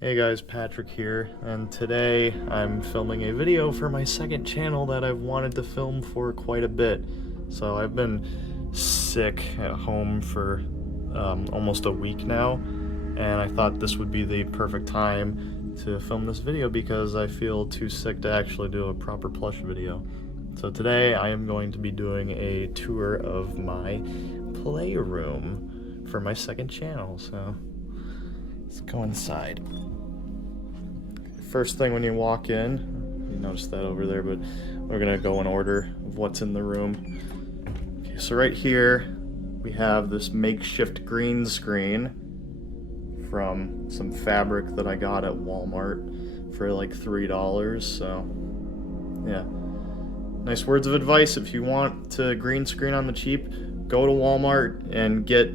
Hey guys, Patrick here, and today I'm filming a video for my second channel that I've wanted to film for quite a bit. So I've been sick at home for almost a week now, and I thought this would be the perfect time to film this video because I feel too sick to actually do a proper plush video. So today I am going to be doing a tour of my playroom for my second channel, so let's go inside. First thing when you walk in, you notice that over there, but we're gonna go in order of what's in the room. Okay, so right here we have this makeshift green screen from some fabric that I got at Walmart for like $3. So yeah, nice words of advice. If you want to green screen on the cheap, go to Walmart and get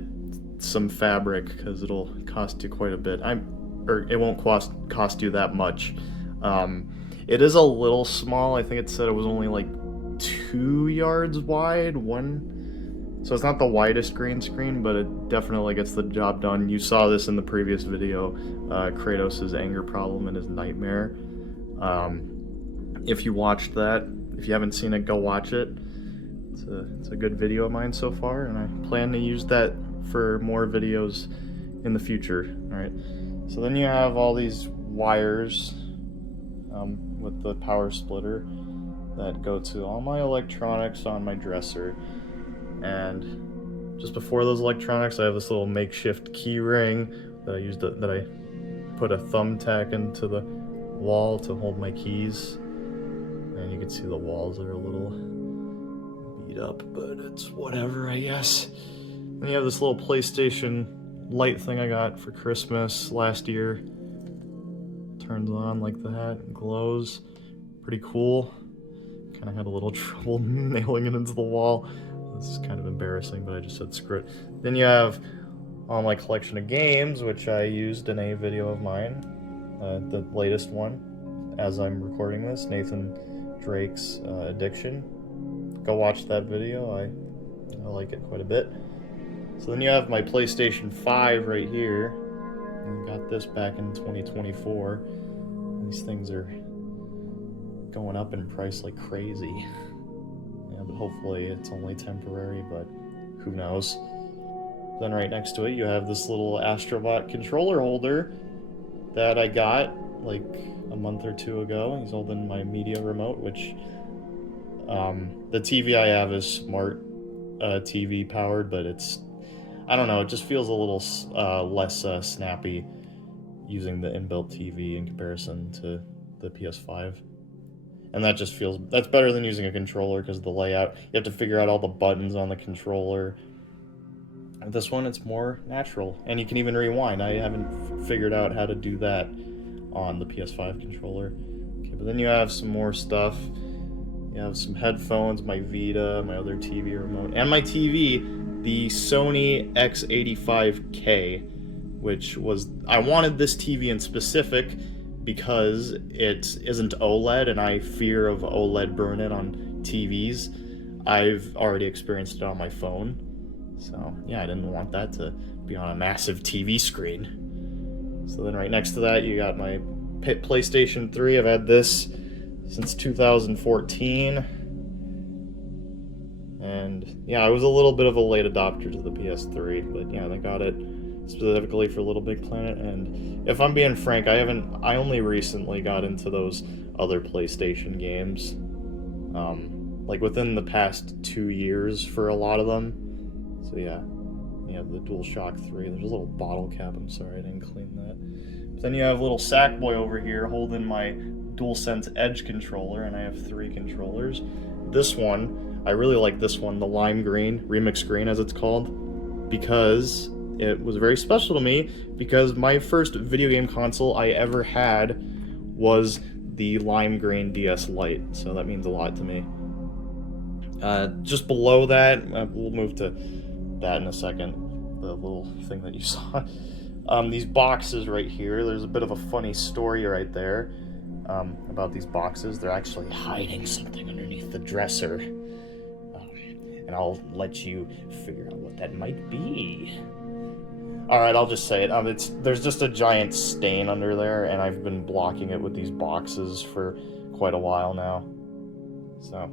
some fabric because it'll cost you quite a bit. Or it won't cost you that much. It is a little small. I think it said it was only like 2 yards wide. So it's not the widest green screen, but it definitely gets the job done. You saw this in the previous video, Kratos' anger problem and his nightmare. If you watched that, if you haven't seen it, go watch it. It's a good video of mine so far, and I plan to use that for more videos in the future. All right. So then you have all these wires with the power splitter that go to all my electronics on my dresser. And just before those electronics, I have this little makeshift key ring that I put a thumbtack into the wall to hold my keys. And you can see the walls are a little beat up, but it's whatever, I guess. Then you have this little PlayStation light thing I got for Christmas last year. Turns on like that and glows. Pretty cool. Kind of had a little trouble nailing it into the wall. This is kind of embarrassing, but I just said screw it. Then you have all my collection of games, which I used in a video of mine. The latest one, as I'm recording this, Nathan Drake's Addiction. Go watch that video. I like it quite a bit. So then you have my PlayStation 5 right here. I got this back in 2024. These things are going up in price like crazy. Yeah, but hopefully it's only temporary, but who knows. Then right next to it you have this little Astrobot controller holder that I got like a month or two ago. He's holding my media remote, which the TV I have is smart TV powered, but I don't know, it just feels a little less snappy using the inbuilt TV in comparison to the PS5. And that's better than using a controller because of the layout. You have to figure out all the buttons on the controller. This one, it's more natural. And you can even rewind. I haven't figured out how to do that on the PS5 controller. Okay, but then you have some more stuff. You have some headphones, my Vita, my other TV remote, and my TV, the Sony X85K, which I wanted this TV in specific because it isn't OLED, and I fear of OLED burn-in on TVs. I've already experienced it on my phone, so yeah, I didn't want that to be on a massive TV screen. So then right next to that, you got my PlayStation 3. I've had this since 2014. And yeah, I was a little bit of a late adopter to the PS3, but yeah, they got it specifically for Little Big Planet. And if I'm being frank, I only recently got into those other PlayStation games, like within the past 2 years for a lot of them. So yeah, you have the DualShock 3. There's a little bottle cap. I'm sorry I didn't clean that. But then you have little Sackboy over here holding my DualSense Edge controller, and I have 3 controllers. This one, I really like this one, the lime green, remix green as it's called, because it was very special to me because my first video game console I ever had was the lime green DS Lite, so that means a lot to me. Just below that, we'll move to that in a second, the little thing that you saw. These boxes right here, there's a bit of a funny story right there about these boxes. They're actually hiding something underneath the dresser. And I'll let you figure out what that might be. Alright, I'll just say it. There's just a giant stain under there, and I've been blocking it with these boxes for quite a while now. So,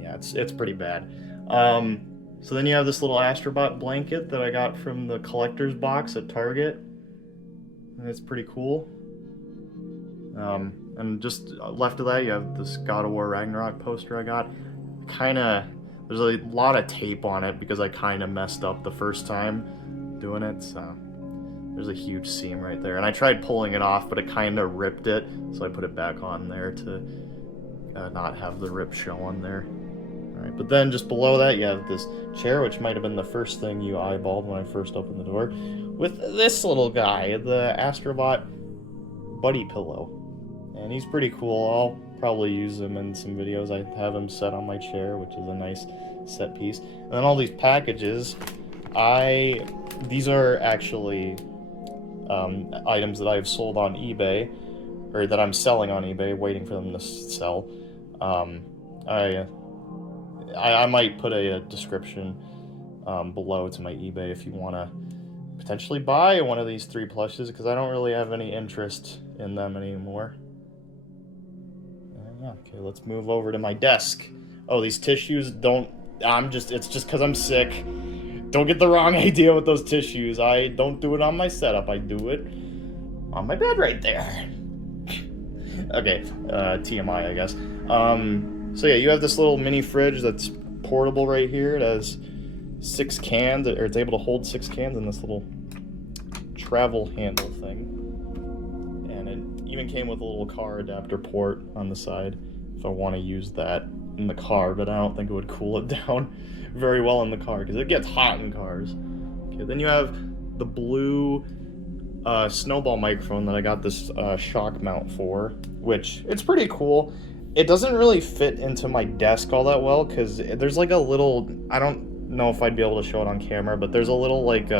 yeah, it's pretty bad. So then you have this little Astrobot blanket that I got from the collector's box at Target. And it's pretty cool. And just left of that, you have this God of War Ragnarok poster I got. There's a lot of tape on it because I kind of messed up the first time doing it, so there's a huge seam right there. And I tried pulling it off, but it kind of ripped it, so I put it back on there to not have the rip show on there. Alright, but then just below that you have this chair, which might have been the first thing you eyeballed when I first opened the door, with this little guy, the Astrobot Buddy Pillow. And he's pretty cool. I'll probably use him in some videos. I have him set on my chair, which is a nice set piece. And then all these packages, these are actually items that I've sold on eBay, or that I'm selling on eBay, waiting for them to sell. I might put a description below to my eBay if you want to potentially buy one of these 3 plushes, because I don't really have any interest in them anymore. Okay, let's move over to my desk. Oh, these tissues it's just because I'm sick. Don't get the wrong idea with those tissues. I don't do it on my setup. I do it on my bed right there. Okay, TMI, I guess. So yeah, you have this little mini fridge that's portable right here. It has 6 cans, or it's able to hold 6 cans in this little travel handle thing. And it even came with a little car adapter port on the side if I want to use that in the car, but I don't think it would cool it down very well in the car because it gets hot in cars. Okay, then you have the blue snowball microphone that I got this shock mount for, which it's pretty cool. It doesn't really fit into my desk all that well because there's like a little, I don't know if I'd be able to show it on camera, but there's a little like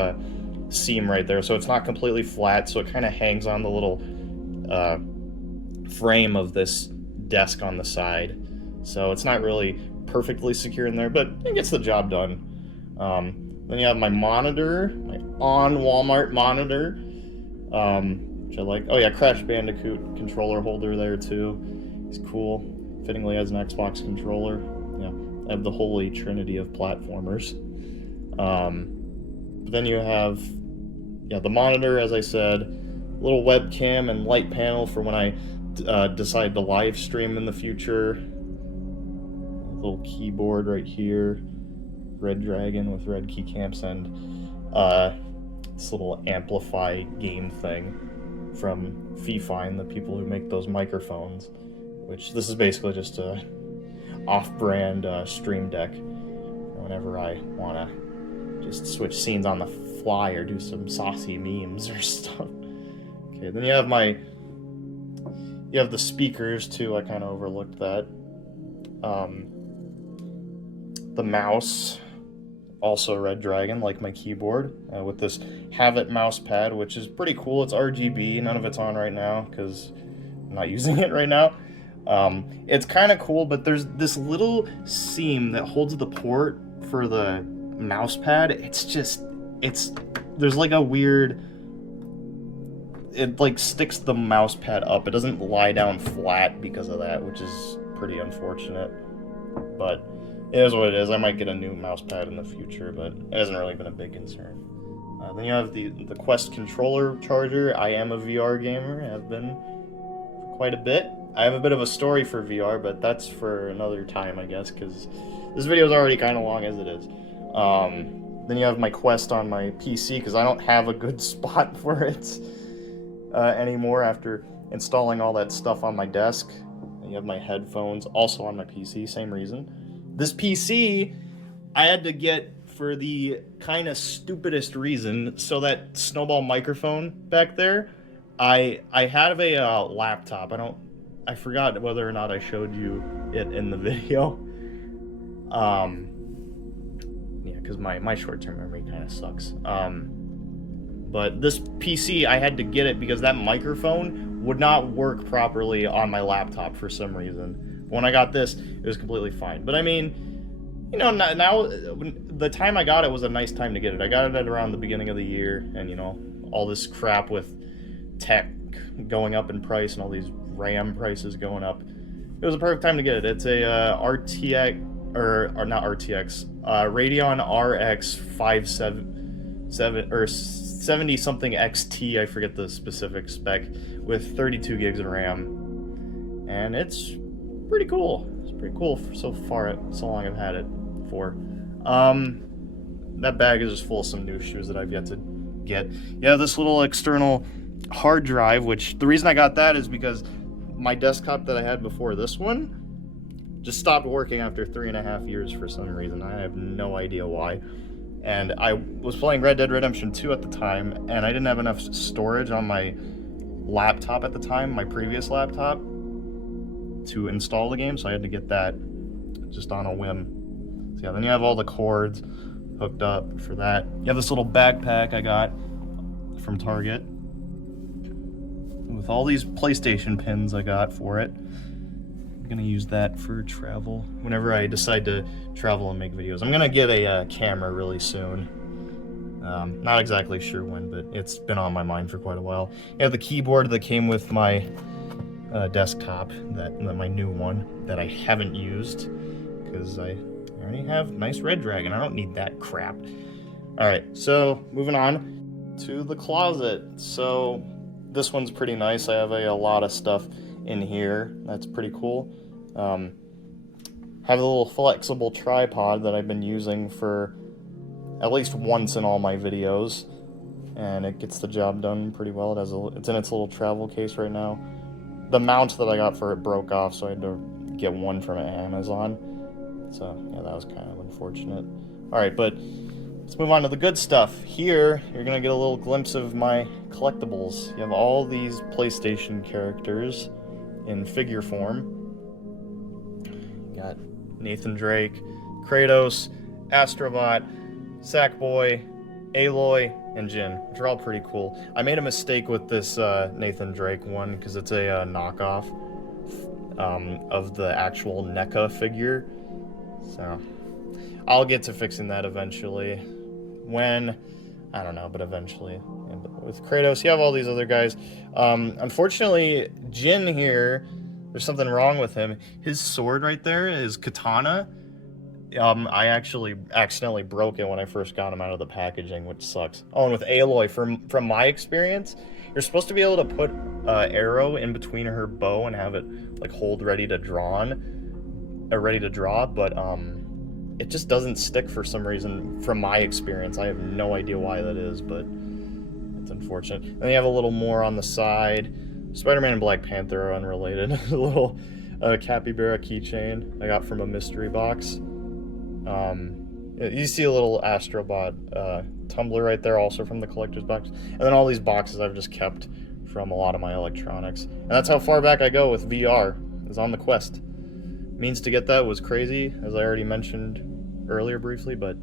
seam right there, so it's not completely flat, so it kind of hangs on the little frame of this desk on the side, so it's not really perfectly secure in there, but it gets the job done. Then you have my monitor, my on Walmart monitor, which I like. Oh yeah, Crash Bandicoot controller holder there too. It's cool. Fittingly has an Xbox controller. Yeah, I have the holy trinity of platformers. But then you have, the monitor, as I said, little webcam and light panel for when I decide to live stream in the future. A little keyboard right here, Red Dragon with red keycaps, and this little amplify game thing from Fifine, the people who make those microphones. Which this is basically just a off-brand Stream Deck. Whenever I want to just switch scenes on the fly or do some saucy memes or stuff. Okay, then you have the speakers too. I kind of overlooked that. The mouse, also Red Dragon, like my keyboard, with this Have It mouse pad, which is pretty cool. It's RGB. None of it's on right now because I'm not using it right now. It's kind of cool, but there's this little seam that holds the port for the mouse pad. There's like a weird, it like sticks the mouse pad up. It doesn't lie down flat because of that, which is pretty unfortunate, but it is what it is. I might get a new mouse pad in the future, but it hasn't really been a big concern. Then you have the Quest controller charger. I am a VR gamer, have been for quite a bit. I have a bit of a story for VR, but that's for another time, I guess, because this video is already kind of long as it is. Then you have my Quest on my PC, because I don't have a good spot for it anymore after installing all that stuff on my desk. And you have my headphones, also on my PC, same reason. This PC, I had to get for the kind of stupidest reason, so that snowball microphone back there, I have a laptop. I forgot whether or not I showed you it in the video. Yeah, because my short-term memory kind of sucks. But this PC, I had to get it because that microphone would not work properly on my laptop for some reason. When I got this, it was completely fine. But I mean, you know, now the time I got it was a nice time to get it. I got it at around the beginning of the year, and you know, all this crap with tech going up in price and all these RAM prices going up. It was a perfect time to get it. It's a RTX or not RTX, Radeon RX 577 or 70 something XT. I forget the specific spec, with 32 gigs of RAM, and it's pretty cool. It's pretty cool for so far, so long I've had it for. That bag is just full of some new shoes that I've yet to get. Yeah, this little external hard drive, which the reason I got that is because my desktop that I had before this one just stopped working after 3.5 years for some reason. I have no idea why. And I was playing Red Dead Redemption 2 at the time, and I didn't have enough storage on my laptop at the time, my previous laptop, to install the game, so I had to get that just on a whim. So yeah, then you have all the cords hooked up for that. You have this little backpack I got from Target with all these PlayStation pins I got for it. I'm gonna use that for travel whenever I decide to travel and make videos. I'm gonna get a camera really soon. Not exactly sure when, but it's been on my mind for quite a while. I have the keyboard that came with my desktop, my new one that I haven't used because I already have nice Red Dragon. I don't need that crap. All right, so moving on to the closet. So this one's pretty nice. I have a lot of stuff in here. That's pretty cool. Have a little flexible tripod that I've been using for at least once in all my videos, and it gets the job done pretty well. It's in its little travel case right now. The mount that I got for it broke off, so I had to get one from Amazon. So yeah, that was kind of unfortunate. All right, but let's move on to the good stuff. Here, you're gonna get a little glimpse of my collectibles. You have all these PlayStation characters in figure form. You got Nathan Drake, Kratos, Astrobot, Sackboy, Aloy, and Jin, which are all pretty cool. I made a mistake with this Nathan Drake one because it's a knockoff of the actual NECA figure. So I'll get to fixing that eventually. When? I don't know, but eventually. And with Kratos, you have all these other guys. Unfortunately, Jin here, there's something wrong with him. His sword right there, his katana, I actually accidentally broke it when I first got him out of the packaging, which sucks. Oh, and with Aloy, from my experience, you're supposed to be able to put arrow in between her bow and have it like hold ready to draw, but it just doesn't stick for some reason from my experience. I have no idea why that is, but it's unfortunate. Then you have a little more on the side. Spider-Man and Black Panther are unrelated. A little capybara keychain I got from a mystery box. You see a little Astrobot tumbler right there, also from the collector's box. And then all these boxes I've just kept from a lot of my electronics. And that's how far back I go with VR, is on the Quest. Means to get that was crazy, as I already mentioned earlier briefly, but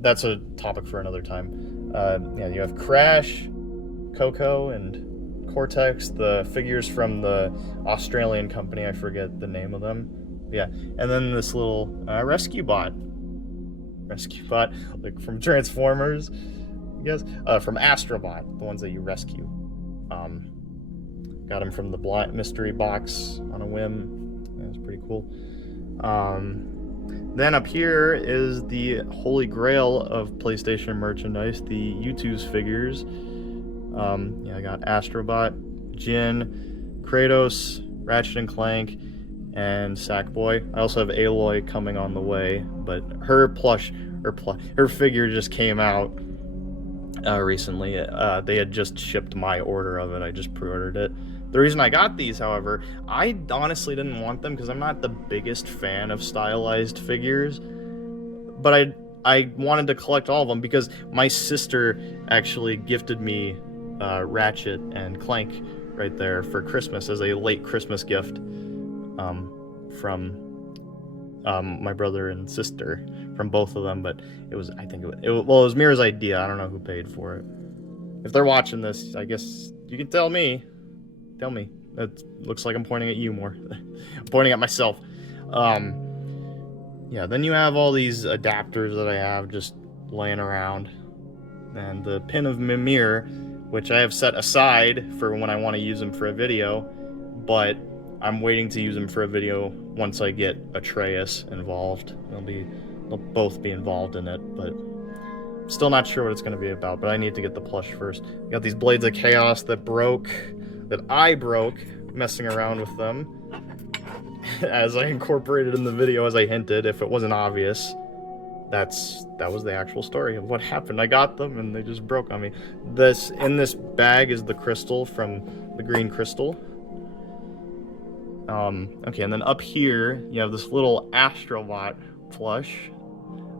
that's a topic for another time. Yeah, you have Crash, Coco, and Cortex, the figures from the Australian company, I forget the name of them. Yeah, and then this little rescue bot, like from Transformers, I guess, from Astrobot, the ones that you rescue. Got him from the mystery box on a whim. Yeah, it's pretty cool. Then up here is the holy grail of PlayStation merchandise, the U2's figures. Yeah, I got Astrobot, Jin, Kratos, Ratchet and Clank, and Sackboy. I also have Aloy coming on the way, but her figure just came out recently. They had just shipped my order of it. I just pre-ordered it. The reason I got these, however, I honestly didn't want them because I'm not the biggest fan of stylized figures, but I wanted to collect all of them because my sister actually gifted me Ratchet and Clank right there for Christmas as a late Christmas gift from my brother and sister, from both of them. But it was Mira's idea. I don't know who paid for it. If they're watching this, I guess you can tell me. Tell me. It looks like I'm pointing at you more. I'm pointing at myself. yeah, then you have all these adapters that I have just laying around. And the pin of Mimir, which I have set aside for when I want to use them for a video, but I'm waiting to use them for a video once I get Atreus involved. They'll both be involved in it, but still not sure what it's going to be about, but I need to get the plush first. Got these Blades of Chaos that I broke messing around with them. As I incorporated in the video, as I hinted, if it wasn't obvious, that was the actual story of what happened. I got them and they just broke on me. In this bag is the crystal from the green crystal. Okay, and then up here you have this little Astrobot plush.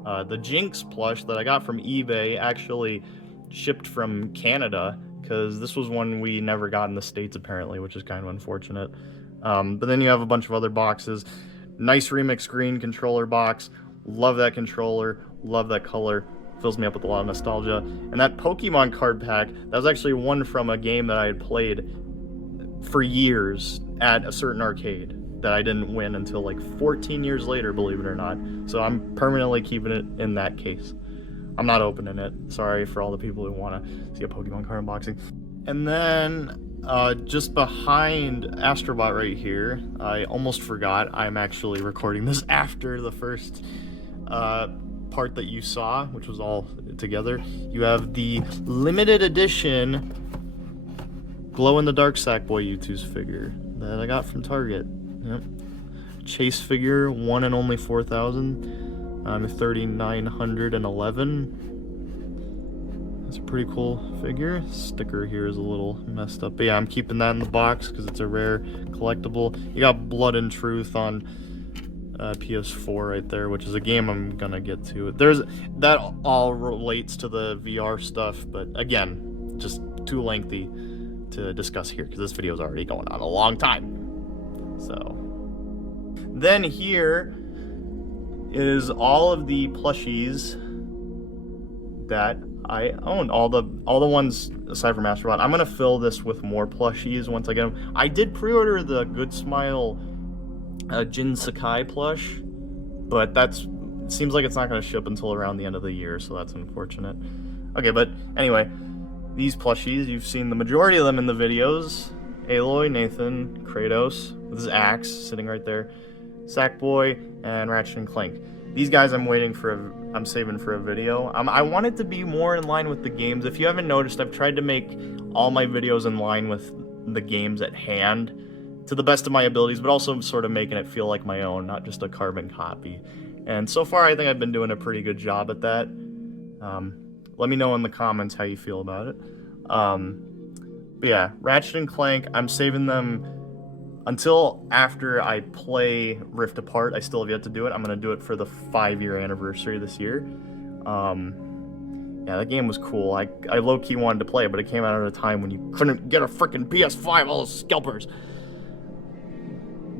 The Jinx plush that I got from eBay actually shipped from Canada, because this was one we never got in the States apparently, which is kind of unfortunate. But then you have a bunch of other boxes. Nice Remix Green controller box. Love that controller. Love that color. Fills me up with a lot of nostalgia. And that Pokemon card pack, that was actually one from a game that I had played for years at a certain arcade that I didn't win until like 14 years later, believe it or not. So I'm permanently keeping it in that case. I'm not opening it. Sorry for all the people who want to see a Pokemon card unboxing. And then just behind Astrobot right here, I almost forgot, I'm actually recording this after the first part that you saw, which was all together. You have the limited edition glow-in-the-dark Sackboy U2's figure that I got from Target. Yep. Chase figure, one and only 4,000. 3,911. That's a pretty cool figure. Sticker here is a little messed up, but yeah, I'm keeping that in the box because it's a rare collectible. You got Blood and Truth on PS4 right there, which is a game I'm gonna get to. That all relates to the VR stuff, but again, just too lengthy to discuss here because this video is already going on a long time. So then here is all of the plushies that I own, all the ones aside from Astrobot. I'm gonna fill this with more plushies once I get them. I did pre-order the Good Smile Jin Sakai plush, but seems like it's not gonna ship until around the end of the year, so that's unfortunate. Okay, but anyway, these plushies, you've seen the majority of them in the videos. Aloy, Nathan, Kratos with his axe sitting right there, Sackboy, and Ratchet and Clank. These guys I'm saving for a video. I want it to be more in line with the games. If you haven't noticed, I've tried to make all my videos in line with the games at hand to the best of my abilities, but also sort of making it feel like my own, not just a carbon copy. And so far, I think I've been doing a pretty good job at that. Let me know in the comments how you feel about it. But yeah, Ratchet and Clank, I'm saving them until after I play Rift Apart. I still have yet to do it. I'm going to do it for the 5-year anniversary this year. Yeah, that game was cool. I low-key wanted to play it, but it came out at a time when you couldn't get a freaking PS5, all those scalpers.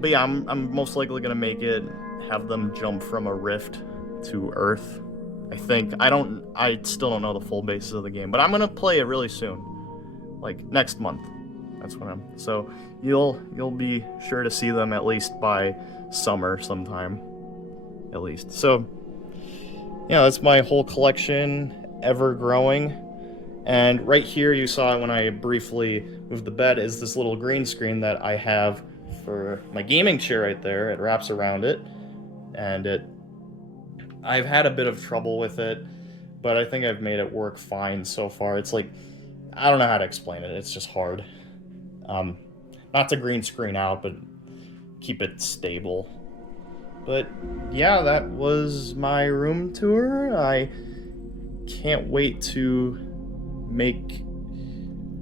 But yeah, I'm most likely going to make it, have them jump from a Rift to Earth. I think. I still don't know the full basis of the game, but I'm going to play it really soon. Like, next month. That's when so you'll be sure to see them at least by summer sometime, at least. So yeah, that's my whole collection, ever growing. And right here, you saw it when I briefly moved the bed, is this little green screen that I have for my gaming chair right there. It wraps around it, and I've had a bit of trouble with it, but I think I've made it work fine so far. It's like, I don't know how to explain it. It's just hard. Not to green screen out, but keep it stable. But yeah, that was my room tour. I can't wait to make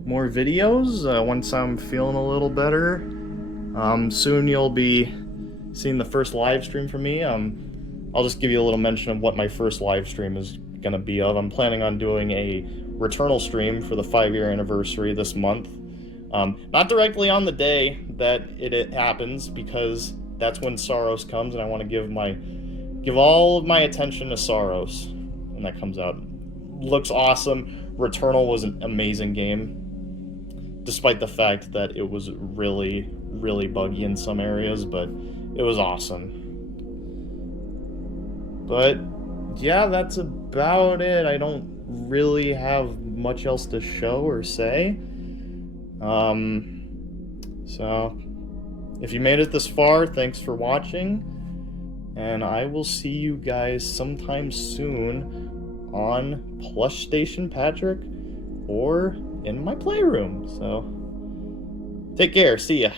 more videos once I'm feeling a little better. Soon you'll be seeing the first live stream from me. I'll just give you a little mention of what my first live stream is gonna be of. I'm planning on doing a Returnal stream for the 5-year anniversary this month. Not directly on the day that it happens, because that's when Saros comes, and I want to give all of my attention to Saros when that comes out. Looks awesome. Returnal was an amazing game, despite the fact that it was really, really buggy in some areas, but it was awesome. But yeah, that's about it. I don't really have much else to show or say. So if you made it this far, thanks for watching, and I will see you guys sometime soon on Plush Station Patrick or in my playroom. So take care. See ya.